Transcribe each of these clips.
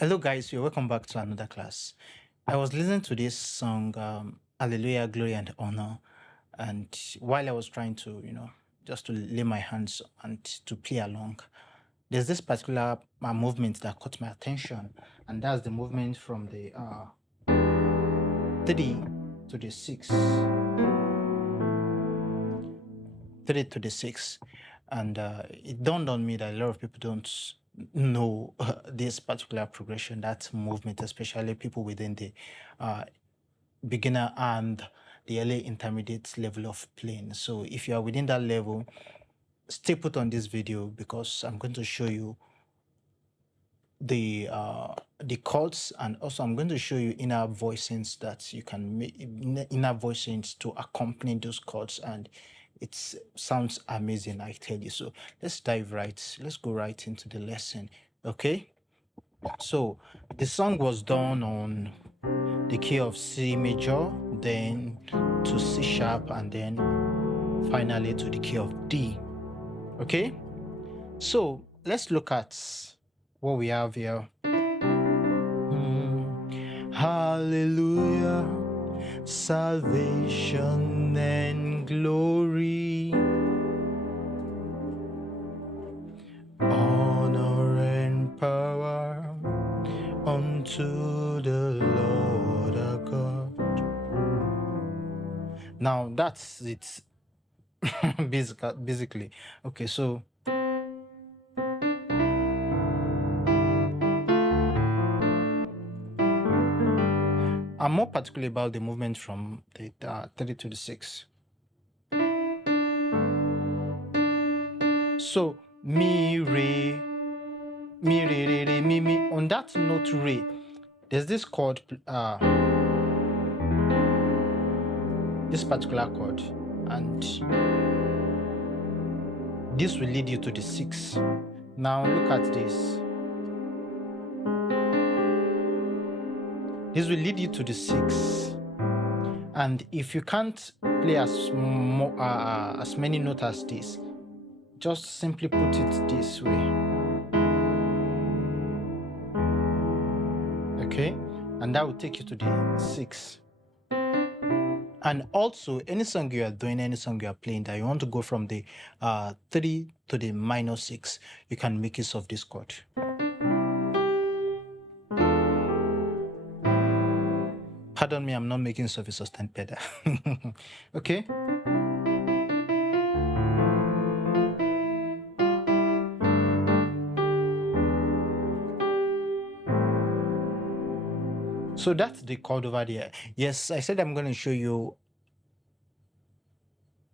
Hello, guys. You're welcome back to another class. I was listening to this song, Hallelujah, Glory and Honor. And while I was trying to, just to lay my hands and to play along, there's this particular movement that caught my attention. And that's the movement from the 3 to the 6. 3 to the 6. And it dawned on me that a lot of people don't know this particular progression, that movement, especially people within the beginner and the early intermediate level of playing. So if you are within that level, stay put on this video because I'm going to show you the chords, and also I'm going to show you inner voicings that you can make, inner voicings to accompany those chords, and it sounds amazing, I tell you. So let's go right into the lesson. Okay, so the song was done on the key of C major, then to C sharp, and then finally to the key of D. Okay, so let's look at what we have here. Hallelujah, salvation and glory, honor and power unto the Lord our God. Now that's it. basically. Okay, so I'm more particular about the movement from the 3 to the 6. So mi, re, mi. On that note re, there's this chord, this particular chord, and this will lead you to the 6. Now look at this. This will lead you to the 6. And if you can't play as many notes as this, just simply put it this way. Okay, and that will take you to the 6. And also, any song you are doing, any song you are playing that you want to go from the 3 to the minor 6, you can make use of this chord. Pardon me, I'm not making use of a sustained pedal. Okay. So that's the chord over there. Yes, I said I'm going to show you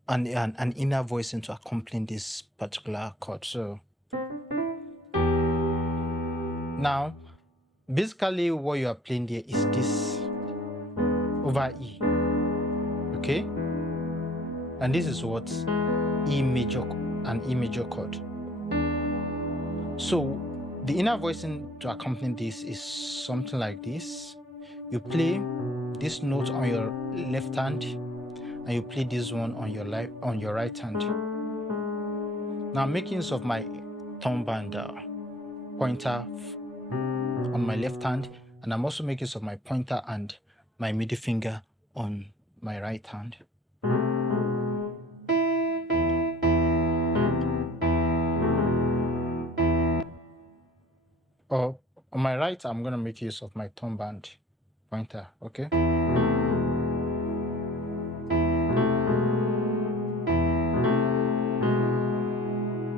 an inner voicing to accompany this particular chord. So now, basically what you are playing there is this over E. Okay? And this is what E major, an E major chord. So the inner voicing to accompany this is something like this. You play this note on your left hand, and you play this one on your right hand. Now I'm making use of my thumb and pointer on my left hand, and I'm also making use of my pointer and my middle finger on my right hand. Or on my right, I'm going to make use of my thumb and pointer. Okay.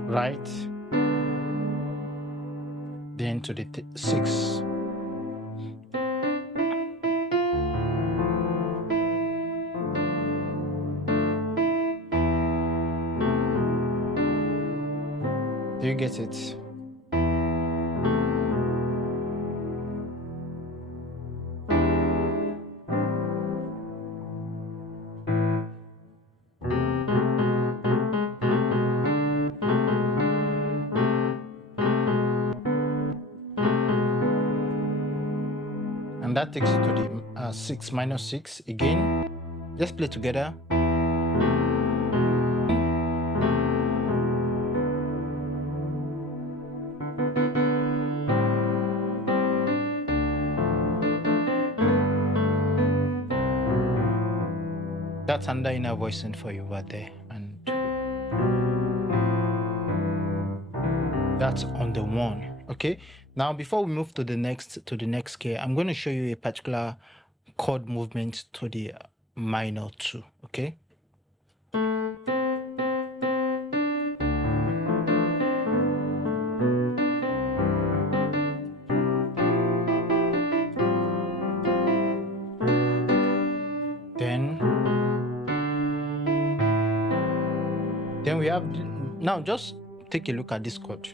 Right, then to the 6. Do you get it? And that takes you to the 6 minus 6 again. Let's play together. that's under inner voicing for you over there, and that's on the 1. Okay, now before we move to the next scale, I'm going to show you a particular chord movement to the minor 2. Okay, then we have, now just take a look at this chord.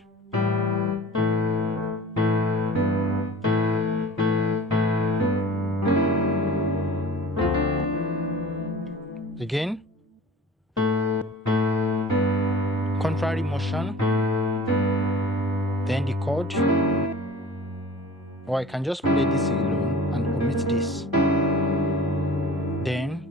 Again, contrary motion, then the chord, or I can just play this alone and omit this. Then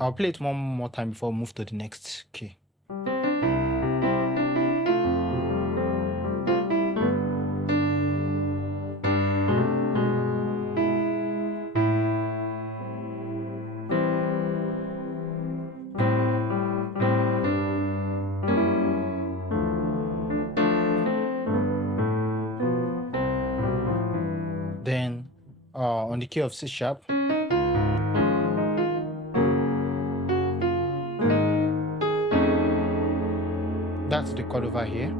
I'll play it one more time before we move to the next key. Then on the key of C sharp, that's the chord over here,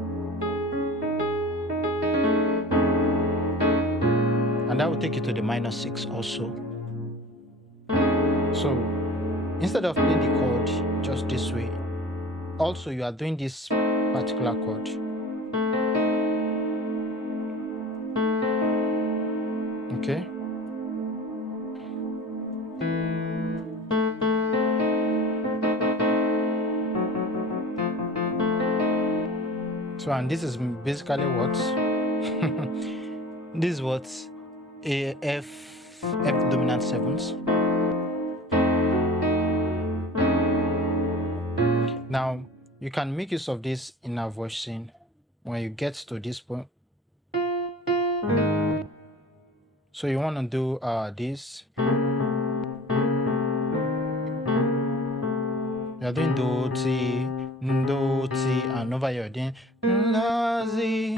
and that will take you to the minor 6 also. So instead of playing the chord just this way, also you are doing this particular chord. Okay, so, and this is basically what this is what a F dominant 7s. Now you can make use of this inner voicing when you get to this point. So you want to do this. You're doing do, ti, and over here you're doing la, zi.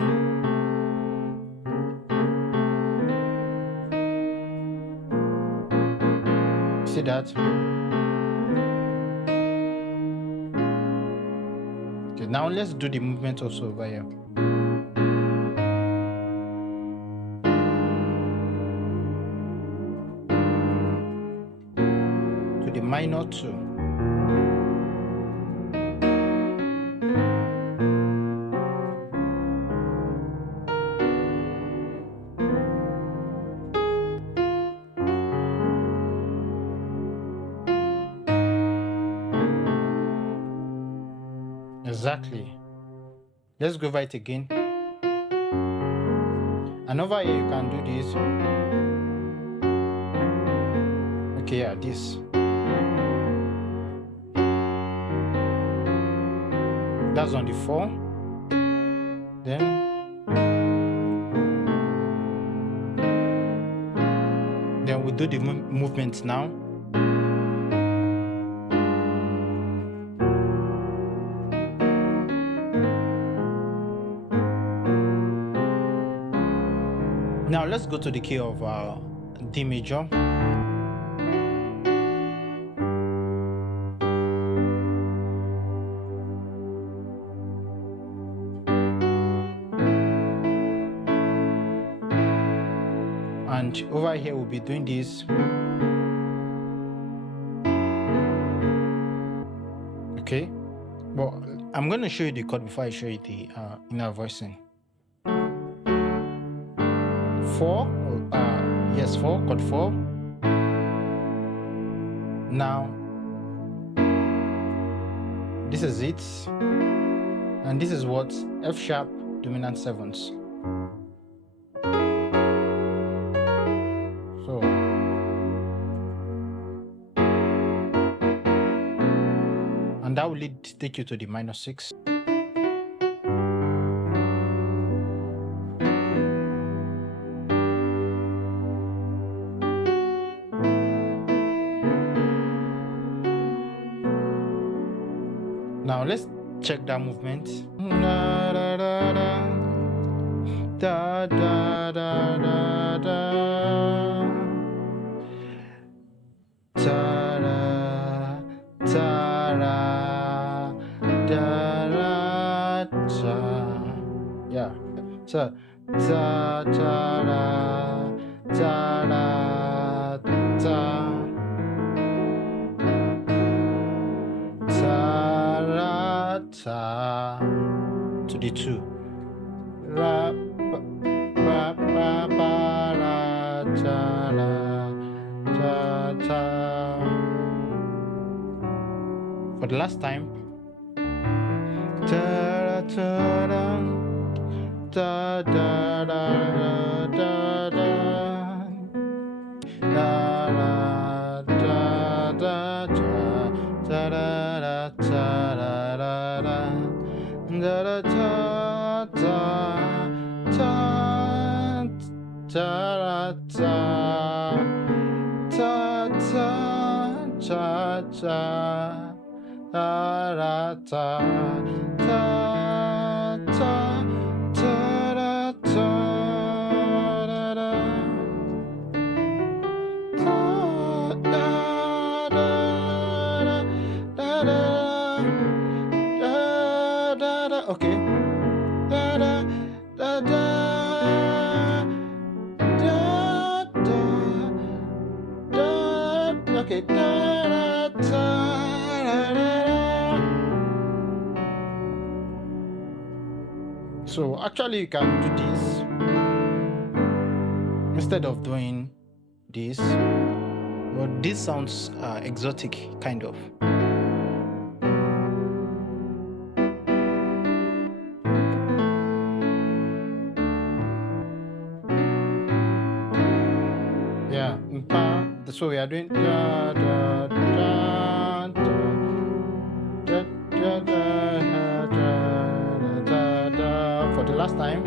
See that? Okay, now let's do the movement also over here. To the minor 2. Exactly. Let's go over it again. And over here you can do this. Okay, yeah, this. That's on the 4. Then we do the movement now. Now let's go to the key of D major. And over here we'll be doing this. Okay, but I'm going to show you the chord before I show you the inner voicing. 4, yes, 4, chord 4. Now this is it, and this is what F sharp dominant 7s. So and that will take you to the minor 6. Now let's check that movement. Da, da, da, da. Da, da, da, da, da. Ta-da, ta-da, da-da, ta. Yeah. So ta, ta-da, ta-da, ta. Ta, ta, to the 2. Ra, ba, ba, ba, ra, ta, ra, ta, ta. For the last time. Ta, ta, da, da, da, da, da, da. Da, da, da, da, da, da, da, da, da, da, da. Da da da da da da da ta ta cha cha da da ta ta ta ta da ta da da ta da da da da da da. Okay. Da da da da da da. Okay. Da da da da. So actually, you can do this instead of doing this. But this sounds exotic, kind of. Yeah. So we are doing da da da da da da da da da da for the last time.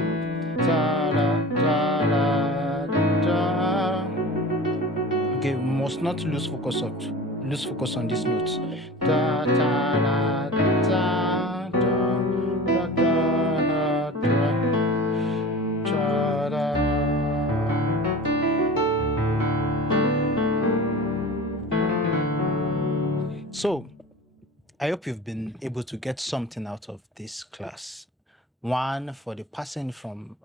Da da da da da. Okay, we must not lose focus on this note. Da da da da da da da da da. So, I hope you've been able to get something out of this class. One, for the passing from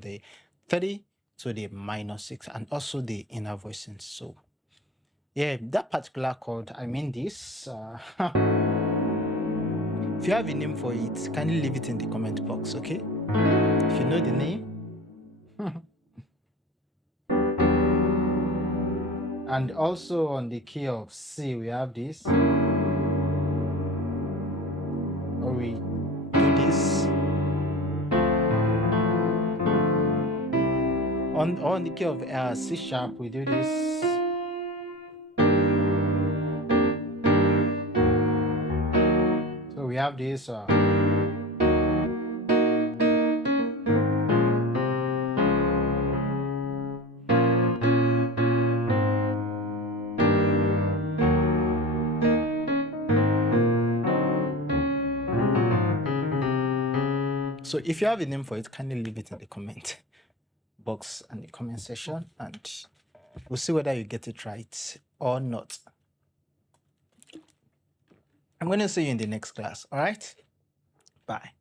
the 30 to the -6, and also the inner voicing. So, yeah, that particular chord, I mean this. If you have a name for it, kindly leave it in the comment box, okay? If you know the name. And also on the key of C, we have this. Or we do this. On the key of C sharp, we do this. So we have this. So if you have a name for it, kindly leave it in the comment box and the comment section, and we'll see whether you get it right or not. I'm going to see you in the next class. All right? Bye.